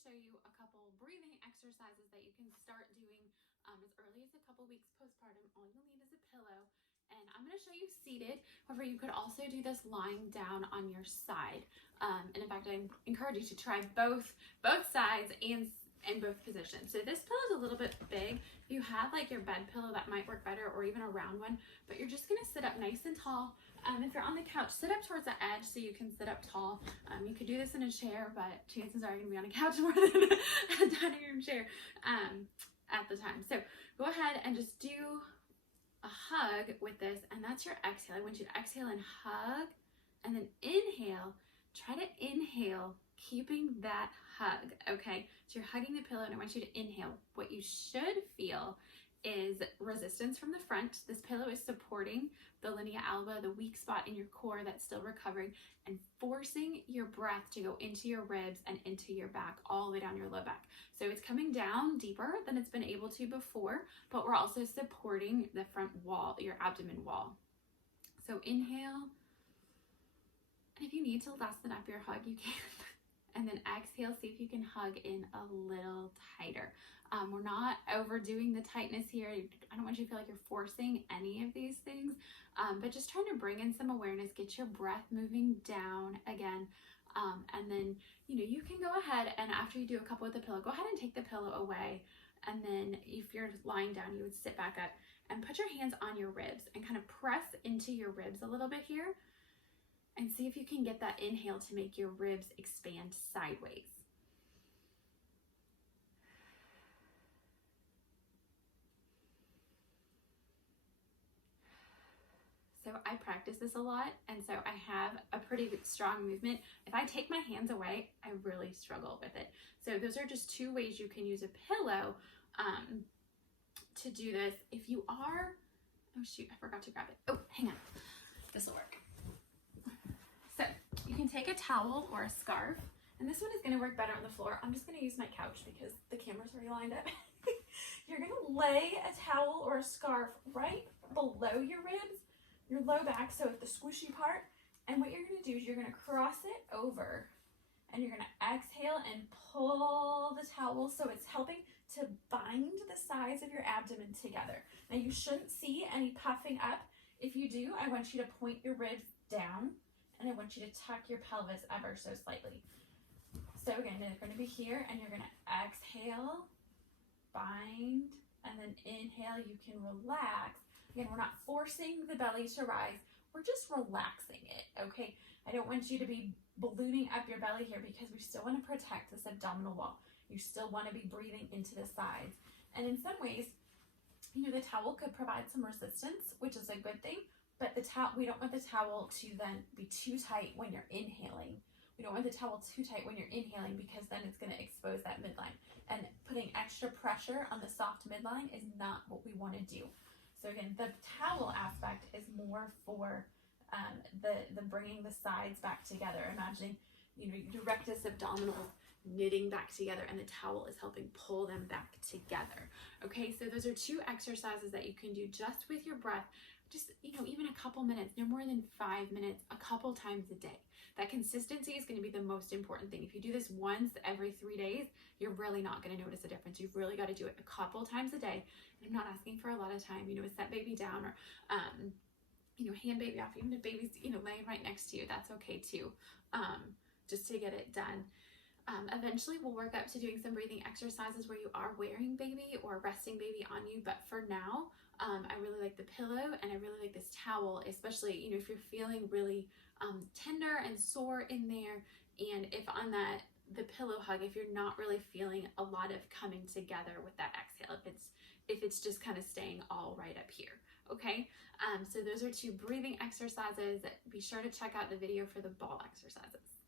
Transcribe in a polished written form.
show you a couple breathing exercises that you can start doing as early as a couple weeks postpartum. All you'll need is a pillow, and I'm going to show you seated. However, you could also do this lying down on your side. And in fact, I encourage you to try both sides and in both positions. So this pillow is a little bit big. If you have like your bed pillow, that might work better, or even a round one, but you're just gonna sit up nice and tall. If you're on the couch, sit up towards the edge so you can sit up tall. You could do this in a chair, but chances are you're gonna be on a couch more than a dining room chair at the time. So go ahead and just do a hug with this, and that's your exhale. I want you to exhale and hug, and then inhale. Try to inhale, keeping that hug, okay? So you're hugging the pillow, and I want you to inhale. What you should feel is resistance from the front. This pillow is supporting the linea alba, the weak spot in your core that's still recovering, and forcing your breath to go into your ribs and into your back, all the way down your low back. So it's coming down deeper than it's been able to before, but we're also supporting the front wall, your abdomen wall. So inhale. And if you need to lessen up your hug, you can. And then exhale, see if you can hug in a little tighter. We're not overdoing the tightness here. I don't want you to feel like you're forcing any of these things, but just trying to bring in some awareness, get your breath moving down again. And then, you can go ahead, and after you do a couple with the pillow, go ahead and take the pillow away. And then if you're lying down, you would sit back up and put your hands on your ribs and kind of press into your ribs a little bit here. And see if you can get that inhale to make your ribs expand sideways. So I practice this a lot, and so I have a pretty strong movement. If I take my hands away, I really struggle with it. So those are just two ways you can use a pillow to do this. If you are, oh shoot, I forgot to grab it. Oh, hang on, this will work. So you can take a towel or a scarf, and this one is going to work better on the floor. I'm just going to use my couch because the camera's already lined up. You're going to lay a towel or a scarf right below your ribs, your low back, so at the squishy part. And what you're going to do is you're going to cross it over, and you're going to exhale and pull the towel so it's helping to bind the sides of your abdomen together. Now you shouldn't see any puffing up. If you do, I want you to point your ribs down, and I want you to tuck your pelvis ever so slightly. So again, you're going to be here, and you're going to exhale, bind, and then inhale. You can relax. Again, we're not forcing the belly to rise. We're just relaxing it, okay? I don't want you to be ballooning up your belly here because we still want to protect this abdominal wall. You still want to be breathing into the sides. And in some ways, the towel could provide some resistance, which is a good thing. But we don't want the towel to then be too tight when you're inhaling. We don't want the towel too tight when you're inhaling, because then it's going to expose that midline. And putting extra pressure on the soft midline is not what we want to do. So again, the towel aspect is more for the bringing the sides back together. Imagining, you direct this abdominal knitting back together, and the towel is helping pull them back together. Okay, so those are two exercises that you can do just with your breath. Just, even a couple minutes, no more than 5 minutes, a couple times a day. That consistency is going to be the most important thing. If you do this once every 3 days, you're really not going to notice a difference. You've really got to do it a couple times a day. And I'm not asking for a lot of time, set baby down, or, hand baby off, even if baby's, laying right next to you, that's okay too, just to get it done. Eventually we'll work up to doing some breathing exercises where you are wearing baby or resting baby on you. But for now, I really like the pillow, and I really like this towel, especially, if you're feeling really tender and sore in there. And if on the pillow hug, if you're not really feeling a lot of coming together with that exhale, if it's just kind of staying all right up here. Okay. So those are two breathing exercises. Be sure to check out the video for the ball exercises.